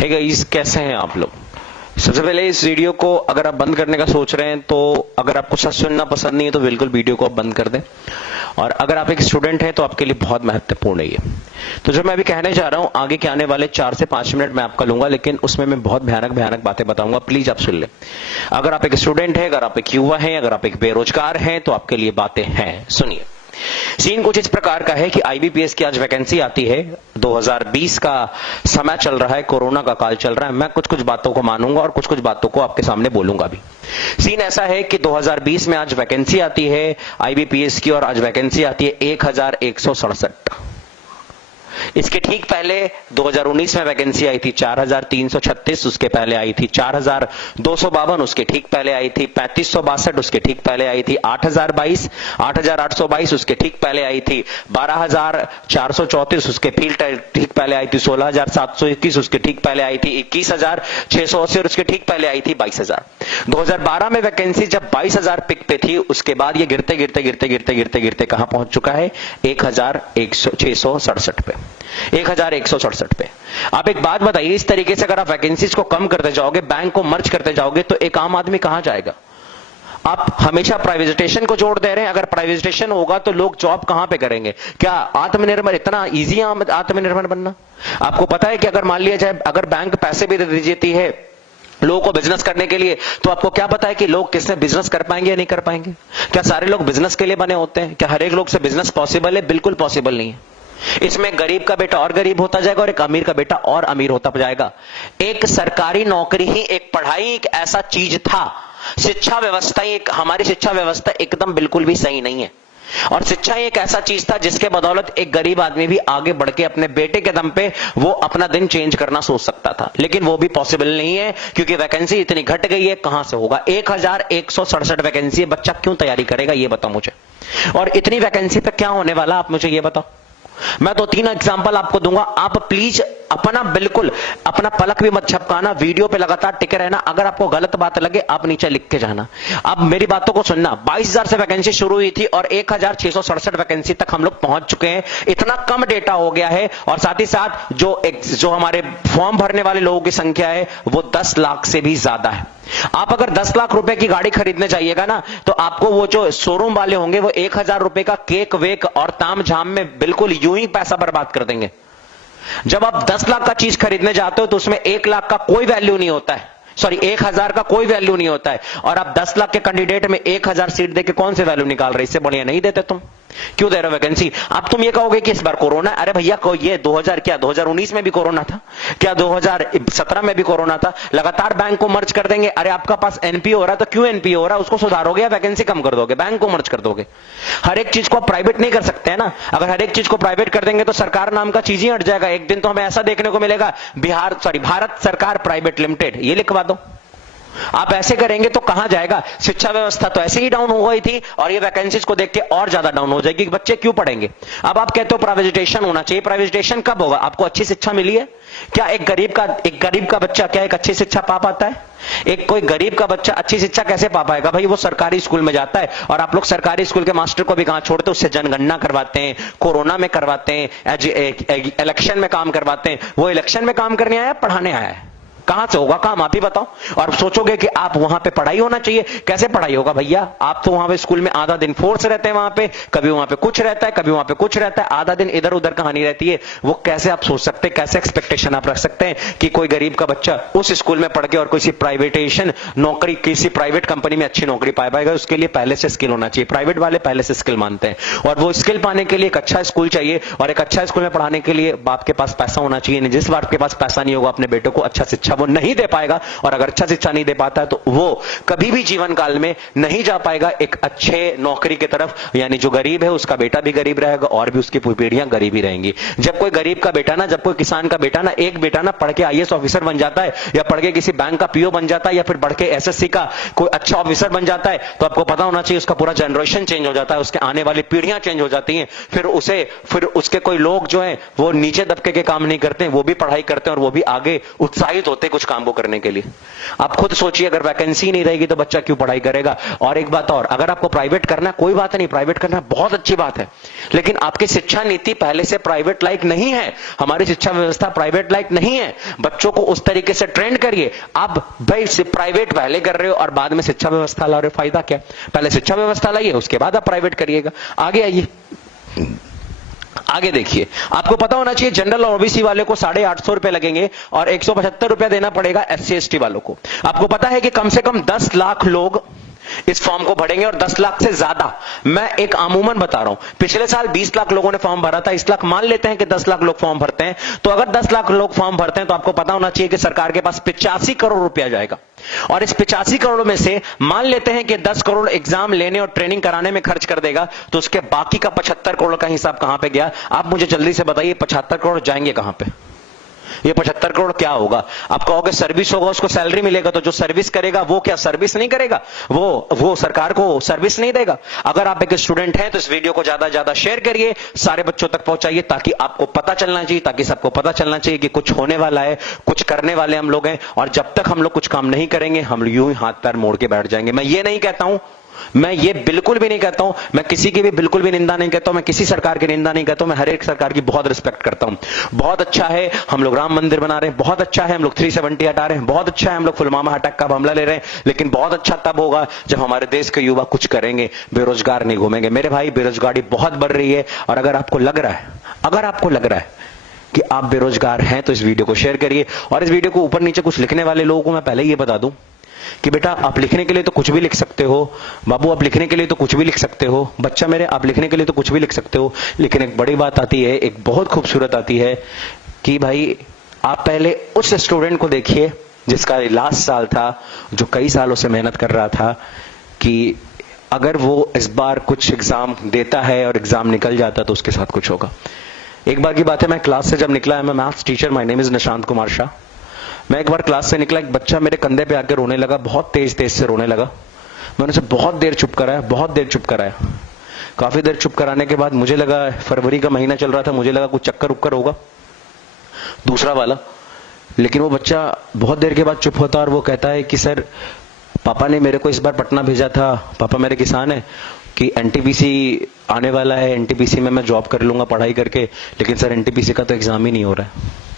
Hey guys, कैसे हैं आप लोग। सबसे पहले इस वीडियो को अगर आप बंद करने का सोच रहे हैं तो अगर आपको सच सुनना पसंद नहीं है तो बिल्कुल वीडियो को आप बंद कर दें। और अगर आप एक स्टूडेंट हैं तो आपके लिए बहुत महत्वपूर्ण है ये। तो जो मैं अभी कहने जा रहा हूं आगे के आने वाले 4 से 5 मिनट मैं आपका लूंगा, लेकिन उसमें मैं बहुत भयानक भयानक बातें बताऊंगा। प्लीज आप सुन लें। अगर आप एक स्टूडेंट हैं, अगर आप एक युवा हैं, अगर आप एक बेरोजगार हैं तो आपके लिए बातें हैं। सुनिए। सीन कुछ इस प्रकार का है कि आईबीपीएस की आज वैकेंसी आती है। 2020 का समय चल रहा है, कोरोना का काल चल रहा है। मैं कुछ कुछ बातों को मानूंगा और कुछ कुछ बातों को आपके सामने बोलूंगा भी। सीन ऐसा है कि 2020 में आज वैकेंसी आती है आईबीपीएस की, और आज वैकेंसी आती है 1167। इसके ठीक पहले 2019 में वैकेंसी आई थी 4336, उसके पहले आई थी 4252, उसके ठीक पहले आई थी 3562, उसके ठीक पहले आई थी 8022, 8822, उसके ठीक पहले आई थी 12434, उसके ठीक पहले आई थी 16721, उसके ठीक पहले आई थी 21680 और उसके ठीक पहले आई थी 22000। 2012 में वैकेंसी जब 22000 पिक पे थी, उसके बाद ये गिरते गिरते गिरते गिरते गिरते गिरते कहां पहुंच चुका है? 1667 पे, 1167 पे। आप एक बात बताइए, इस तरीके से अगर आप वैकेंसीज को कम करते जाओगे, बैंक को मर्ज करते जाओगे, तो एक आम आदमी कहां जाएगा? आप हमेशा प्राइवेटाइजेशन को जोड़ दे रहे हैं। अगर प्राइवेटाइजेशन होगा तो लोग जॉब कहां पे करेंगे? क्या आत्मनिर्भर इतना इजी है आत्मनिर्भर बनना? आपको पता है कि अगर मान लिया जाए, अगर बैंक पैसे भी दे देती है लोगों को बिजनेस करने के लिए, तो आपको क्या पता है कि लोग किससे बिजनेस कर पाएंगे या नहीं कर पाएंगे? क्या सारे लोग बिजनेस के लिए बने होते हैं? क्या हर एक लोग से बिजनेस पॉसिबल है? बिल्कुल पॉसिबल नहीं है। इसमें गरीब का बेटा और गरीब होता जाएगा और एक अमीर का बेटा और अमीर होता जाएगा। एक सरकारी नौकरी ही, एक पढ़ाई एक ऐसा चीज था। शिक्षा व्यवस्था ही हमारी शिक्षा व्यवस्था एकदम बिल्कुल भी सही नहीं है। और शिक्षा ही एक ऐसा चीज था जिसके बदौलत एक गरीब आदमी भी आगे बढ़ के अपने बेटे के दम पे वो अपना दिन चेंज करना सोच सकता था। लेकिन वो भी पॉसिबल नहीं है क्योंकि वैकेंसी इतनी घट गई है। कहां से होगा? 1167 वैकेंसी है। बच्चा क्यों तैयारी करेगा ये बताओ मुझे। और इतनी वैकेंसी पे क्या होने वाला आप मुझे ये बताओ। मैं 2-3 एग्जांपल आपको दूंगा। आप प्लीज बिल्कुल अपना पलक भी मत झपकाना, वीडियो पे लगातार टिके रहना। अगर आपको गलत बात लगे आप नीचे लिख के जाना। अब मेरी बातों को सुनना। 22000 से वैकेंसी शुरू हुई थी और 1667 वैकेंसी तक हम लोग पहुंच चुके हैं। इतना कम डेटा हो गया है। और साथ ही साथ जो हमारे फॉर्म भरने वाले लोगों की संख्या है वो 10 लाख से भी ज्यादा है। आप अगर 10 लाख रुपए की गाड़ी खरीदने जाइएगा ना, तो आपको वो जो शोरूम वाले होंगे वो 1000 रुपए का केक वेक और ताम झाम में बिल्कुल यूं ही पैसा बर्बाद कर देंगे। जब आप 10 लाख का चीज खरीदने जाते हो तो उसमें 1 लाख का कोई वैल्यू नहीं होता है। सॉरी, 1000 का कोई वैल्यू नहीं होता है। और आप 10 लाख के कैंडिडेट में 1000 सीट देके कौन से वैल्यू निकाल रहे? इससे बढ़िया नहीं देते तुम। क्यों दे रहे हो वैकेंसी? अब तुम ये कहोगे कि इस बार कोरोना। अरे भैया, ये 2019 में भी कोरोना था क्या? 2017 में भी कोरोना था। लगातार बैंक को मर्ज कर देंगे। अरे आपका पास एनपीओ हो रहा है तो क्यों एनपीओ हो रहा है उसको सुधारोगे या वैकेंसी कम कर दोगे? बैंक को मर्ज कर दोगे। हर एक चीज को आप प्राइवेट नहीं कर सकते हैं ना। अगर हर एक चीज को प्राइवेट कर देंगे तो सरकार नाम का चीज ही हट जाएगा। एक दिन तो हमें ऐसा देखने को मिलेगा, भारत सरकार प्राइवेट लिमिटेड, ये लिखवा दो। आप ऐसे करेंगे तो कहां जाएगा? शिक्षा व्यवस्था तो ऐसे ही डाउन हो गई थी और ये वैकेंसीज को देख के और ज्यादा डाउन हो जाएगी। बच्चे क्यों पढ़ेंगे? अब आप कहते हो प्राइवेटाइजेशन होना चाहिए। प्राइवेटाइजेशन कब होगा? आपको अच्छी शिक्षा मिली है क्या? एक गरीब का बच्चा क्या एक अच्छी शिक्षा पा पाता है? कोई गरीब का बच्चा अच्छी शिक्षा कैसे पा पाएगा? भाई वो सरकारी स्कूल में जाता है। और आप लोग सरकारी स्कूल के मास्टर को भी कहां छोड़ते? उससे जनगणना करवाते हैं, कोरोना में करवाते हैं, इलेक्शन में काम करवाते हैं। वो इलेक्शन में काम करने आया, पढ़ाने आया है? कहां से होगा काम? आप ही बताओ। और सोचोगे कि आप वहां पे पढ़ाई होना चाहिए। कैसे पढ़ाई होगा भैया? आप तो वहां पे स्कूल में आधा दिन फोर्स रहते हैं, वहां पे कभी वहां पे कुछ रहता है, कभी वहां पे कुछ रहता है। आधा दिन इधर उधर कहानी रहती है। वो कैसे आप सोच सकते हैं? कैसे एक्सपेक्टेशन आप रख सकते हैं कि कोई गरीब का बच्चा उस स्कूल में पढ़ के और किसी प्राइवेटाइजेशन नौकरी, किसी प्राइवेट कंपनी में अच्छी नौकरी पा पाएगा? उसके लिए पहले से स्किल होना चाहिए। प्राइवेट वाले पहले से स्किल मानते हैं और वो स्किल पाने के लिए एक अच्छा स्कूल चाहिए। और एक अच्छा स्कूल में पढ़ाने के लिए बाप के पास पैसा होना चाहिए। जिस बाप के पास पैसा नहीं होगा अपने बेटों को अच्छा शिक्षा वो नहीं दे पाएगा। और अगर अच्छा शिक्षा नहीं दे पाता है तो वो कभी भी जीवन काल में नहीं जा पाएगा एक अच्छे नौकरी की तरफ। यानी जो गरीब है उसका बेटा भी गरीब रहेगा और भी उसकी पीढ़ियां गरीब ही रहेंगी। जब कोई गरीब का बेटा ना, जब कोई किसान का बेटा ना, एक बेटा ना पढ़ के आईएएस ऑफिसर बन जाता है या पढ़ के किसी बैंक का पीओ बन जाता है या फिर बढ़ के एसएससी का कोई अच्छा ऑफिसर बन जाता है, तो आपको पता होना चाहिए उसका पूरा जनरेशन चेंज हो जाता है। उसके आने वाली पीढ़ियां चेंज हो जाती हैं। फिर उसके कोई लोग जो है वो नीचे दबके के काम नहीं करते, वो भी पढ़ाई करते हैं और वो भी आगे उत्साहित होते कुछ काम को करने के लिए। आप खुद सोचिए, अगर वैकेंसी नहीं रहेगी तो बच्चा क्यों पढ़ाई करेगा। और एक बात और, अगर आपको प्राइवेट करना कोई बात नहीं, प्राइवेट करना बहुत अच्छी बात है, लेकिन आपकी शिक्षा नीति पहले से प्राइवेट लाइक नहीं है। हमारी शिक्षा व्यवस्था प्राइवेट लाइक नहीं है। बच्चों को उस तरीके से ट्रेंड करिए। आप भाई प्राइवेट पहले कर रहे हो और बाद में शिक्षा व्यवस्था ला रहे हो, फायदा क्या। पहले शिक्षा व्यवस्था लाइए, उसके बाद आप प्राइवेट करिएगा। आगे आइए, आगे देखिए। आपको पता होना चाहिए जनरल और ओबीसी वाले को 850 रुपए लगेंगे और 175 रुपया देना पड़ेगा एससी एसटी वालों को। आपको पता है कि कम से कम 10 लाख लोग इस फॉर्म को भरेंगे और 10 लाख से ज्यादा, मैं एक अमूमन बता रहा हूं, पिछले साल 20 लाख लोगों ने फॉर्म भरा था, इस लाख मान लेते हैं कि 10 लाख लोग फॉर्म भरते हैं, तो अगर 10 लाख लोग फॉर्म भरते हैं तो आपको पता होना चाहिए कि सरकार के पास 85 करोड़ रुपया जाएगा। और इस 85 करोड़ में से मान लेते हैं कि 10 करोड़ एग्जाम लेने और ट्रेनिंग कराने में खर्च कर देगा, तो उसके बाकी का 75 करोड़ का हिसाब कहां पे गया। आप मुझे जल्दी से बताइए 75 करोड़ जाएंगे कहां पे। ये 75 करोड़ क्या होगा। आप कहोगे सर्विस होगा, उसको सैलरी मिलेगा, तो जो सर्विस करेगा वो क्या सर्विस नहीं करेगा, वो सरकार को सर्विस नहीं देगा। अगर आप एक स्टूडेंट हैं तो इस वीडियो को ज्यादा से ज्यादा शेयर करिए, सारे बच्चों तक पहुंचाइए, ताकि आपको पता चलना चाहिए, ताकि सबको पता चलना चाहिए कि कुछ होने वाला है, कुछ करने वाले हम लोग हैं। और जब तक हम लोग कुछ काम नहीं करेंगे, हम यूं ही हाथ पैर मोड़ के बैठ जाएंगे। मैं ये नहीं कहता हूं, मैं ये बिल्कुल भी नहीं कहता हूं, मैं किसी की भी बिल्कुल भी निंदा नहीं करता हूं, मैं किसी सरकार की निंदा नहीं करता हूं, मैं हर एक सरकार की बहुत रिस्पेक्ट करता हूं। बहुत अच्छा है हम लोग राम मंदिर बना रहे हैं, बहुत अच्छा है हम लोग 370 हटा रहे हैं, बहुत अच्छा है हम लोग पुलवामा अटैक का हमला ले रहे हैं, लेकिन बहुत अच्छा तब होगा जब हमारे देश के युवा कुछ करेंगे, बेरोजगार नहीं घूमेंगे। मेरे भाई, बेरोजगारी बहुत बढ़ रही है, और अगर आपको लग रहा है कि आप बेरोजगार हैं तो इस वीडियो को शेयर करिए। और इस वीडियो को ऊपर नीचे कुछ लिखने वाले लोगों को मैं पहले ही ये बता दूं कि बेटा, आप लिखने के लिए तो कुछ भी लिख सकते हो, बाबू आप लिखने के लिए तो कुछ भी लिख सकते हो, बच्चा मेरे आप लिखने के लिए तो कुछ भी लिख सकते हो, लेकिन एक बड़ी बात आती है, एक बहुत खूबसूरत आती है कि भाई आप पहले उस स्टूडेंट को देखिए जिसका लास्ट साल था, जो कई सालों से मेहनत कर रहा था, कि अगर वो इस बार कुछ एग्जाम देता है और एग्जाम निकल जाता तो उसके साथ कुछ होगा। एक बार की बात है, मैं क्लास से जब निकला है, मैं maths teacher, my name is Nishant Kumar Shah. मैं एक बार क्लास से निकला, एक बच्चा मेरे कंधे पे आकर रोने लगा, बहुत तेज तेज से रोने लगा। मैंने उसे बहुत देर चुप कराया। काफी देर चुप कराने के बाद मुझे लगा, फरवरी का महीना चल रहा था, मुझे लगा कुछ चक्कर उक्कर होगा दूसरा वाला। लेकिन वो बच्चा बहुत देर के बाद चुप होता और वो कहता है कि सर, पापा ने मेरे को इस बार पटना भेजा था, पापा मेरे किसान है, कि एनटीपीसी आने वाला है, एनटीपीसी में मैं जॉब कर लूंगा पढ़ाई करके, लेकिन सर एनटीपीसी का तो एग्जाम ही नहीं हो रहा है।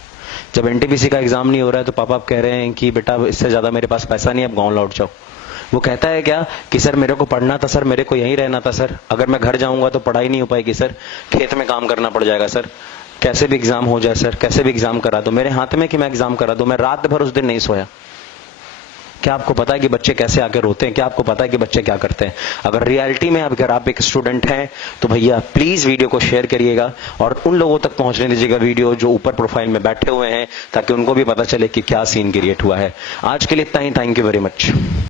जब एनटीपीसी का एग्जाम नहीं हो रहा है तो पापा आप कह रहे हैं कि बेटा इससे ज्यादा मेरे पास पैसा नहीं है, अब गांव लौट जाओ। वो कहता है क्या कि सर मेरे को पढ़ना था सर, मेरे को यहीं रहना था सर, अगर मैं घर जाऊंगा तो पढ़ाई नहीं हो पाएगी सर, खेत में काम करना पड़ जाएगा सर, कैसे भी एग्जाम हो जाए सर, कैसे भी एग्जाम करा दो, मेरे हाथ में कि मैं एग्जाम करा दूं। मैं रात भर उस दिन नहीं सोया। क्या आपको पता है कि बच्चे कैसे आके रोते हैं? क्या आपको पता है कि बच्चे क्या करते हैं? अगर रियलिटी में अगर आप एक स्टूडेंट हैं तो भैया प्लीज वीडियो को शेयर करिएगा और उन लोगों तक पहुंचने दीजिएगा वीडियो जो ऊपर प्रोफाइल में बैठे हुए हैं, ताकि उनको भी पता चले कि क्या सीन क्रिएट हुआ है। आज के लिए इतना ही। Thank you very much.